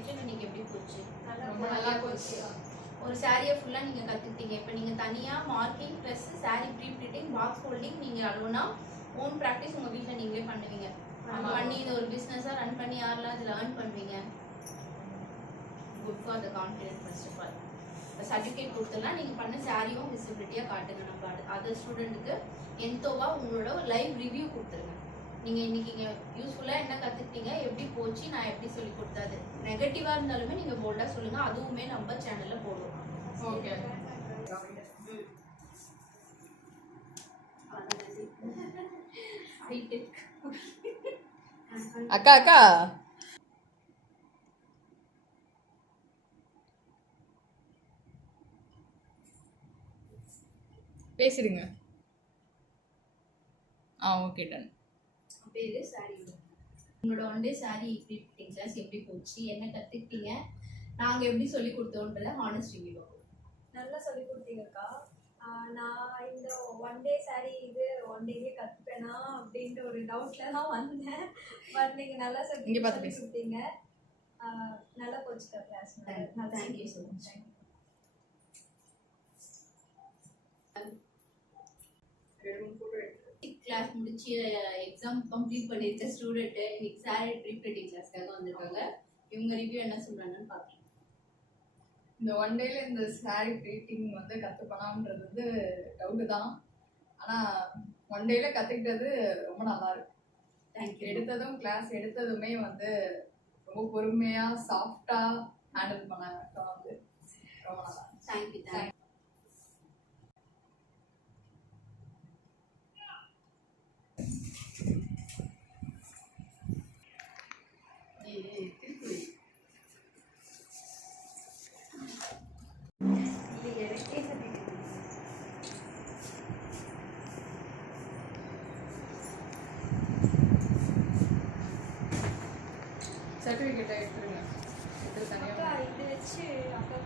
Section இன்னைக்கு எப்படி போச்சு? ரொம்ப நல்லா போச்சு. ஒரு சாரியை ஃபுல்லாக நீங்கள் கற்றுக்கிட்டீங்க. இப்போ நீங்கள் தனியாக marking plus sari pre pleating box holding நீங்கள் அலோனா ஓன் ப்ராக்டிஸ் உங்கள் வீட்டில் நீங்களே பண்ணுவீங்க. பண்ணி இதை ஒரு பிஸ்னஸாக ரன் பண்ணி யாரெல்லாம் இதில் ஏர்ன் பண்ணுவீங்க. Good for the confidence. First of all certificate கொடுத்துலாம் நீங்கள் பண்ண சாரியும் விசிபிலிட்டியாக காட்டுங்க. நம்ம அதர் ஸ்டூடெண்ட்டுக்கு எந்தோவா உங்களோட லைவ் ரிவ்யூ கொடுத்துருங்க. நீங்கள் இன்றைக்கி யூஸ்ஃபுல்லாக என்ன கற்றுக்கிட்டீங்க, எப்படி போச்சு, நான் எப்படி சொல்லி கொடுத்தாது. நெகட்டிவாக இருந்தாலுமே நீங்கள் போல்டாக சொல்லுங்கள். அதுவுமே நம்ம சேனலில் போடுவோம். ஓகே. அக்கா அக்கா பேசுறீங்க. Okay done. பேரு சாரி. உங்களோட one day sari free class எப்படி போச்சு, என்ன கற்றுக்கிட்டீங்க, நாங்கள் எப்படி சொல்லி கொடுத்தோன்றத ஹானஸ்ட் ரிவ்யூ. நல்லா சொல்லி கொடுத்தீங்கக்கா. நான் இந்த ஒன் டே சாரி இது ஒன் டேவே கற்றுப்பேனா அப்படின்ற ஒரு டவுட்டில் தான் வந்தேன். பட் நீங்கள் நல்லா சொல்லி கொடுத்தீங்க. நல்லா போச்சுக்கா class. Thank you so much. Class முடிச்சு எக்ஸாம் கம்ப்ளீட் பண்ணிருக்க ஸ்டூடெண்ட் இன்னைக்கு சாரி ப்ரீ ப்ளீட்டிங் கிளாஸ்க்காக வந்திருக்காங்க. இவங்க ரிவ்யூ என்ன சொல்றாங்கன்னு பார்க்கலாம். இந்த ஒன் டேல இந்த சாரி ப்ளீட்டிங் வந்து கற்றுப்பனான்றது வந்து டவுட்டு தான். ஆனால் ஒன் டேல கற்றுக்கிட்டது ரொம்ப நல்லா இருக்கு. தேங்க்யூ. எடுத்ததும் கிளாஸ் எடுத்ததுமே வந்து ரொம்ப பொறுமையாக சாஃப்டாக ஹேண்டில் பண்ணாங்க. வந்து ரொம்ப நல்லா. தேங்க்யூ. தேங்க்யூ. சர்டிஃபிகேட்டை எடுத்துருங்க. அக்கா இது வச்சு அக்கா